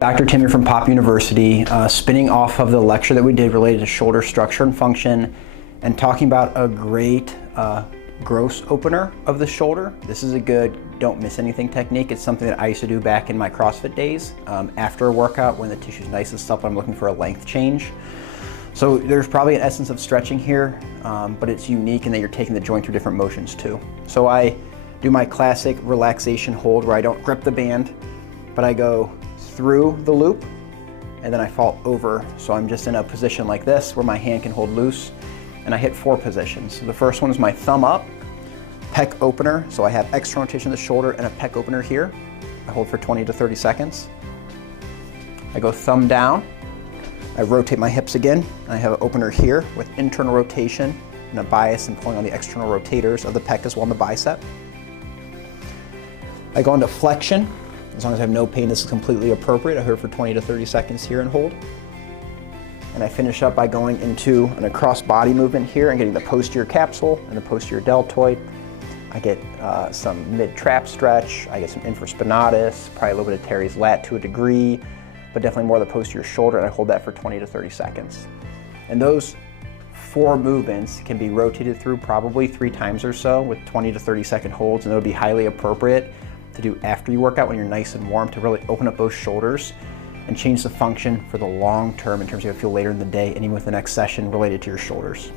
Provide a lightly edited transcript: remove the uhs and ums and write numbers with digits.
Dr. Tim here from Pop University, spinning off of the lecture that we did related to shoulder structure and function and talking about a great gross opener of the shoulder. This is a good don't miss anything technique. It's something that I used to do back in my CrossFit days. After a workout, when the tissue's nice and supple, I'm looking for a length change. So there's probably an essence of stretching here, but it's unique in that you're taking the joint through different motions too. So I do my classic relaxation hold where I don't grip the band, but I go through the loop and then I fall over. So I'm just in a position like this where my hand can hold loose, and I hit 4 positions. So the first one is my thumb up, pec opener. So I have external rotation of the shoulder and a pec opener here. I hold for 20 to 30 seconds. I go thumb down. I rotate my hips again. And I have an opener here with internal rotation and a bias and pulling on the external rotators of the pec as well in the bicep. I go into flexion. As long as I have no pain, this is completely appropriate. I hold for 20 to 30 seconds here and hold. And I finish up by going into an across body movement here and getting the posterior capsule and the posterior deltoid. I get some mid-trap stretch. I get some infraspinatus, probably a little bit of teres lat to a degree, but definitely more of the posterior shoulder, and I hold that for 20 to 30 seconds. And those 4 movements can be rotated through probably 3 times or so with 20 to 30 second holds, and it would be highly appropriate to do after you work out when you're nice and warm to really open up those shoulders and change the function for the long term in terms of how you feel later in the day and even with the next session related to your shoulders.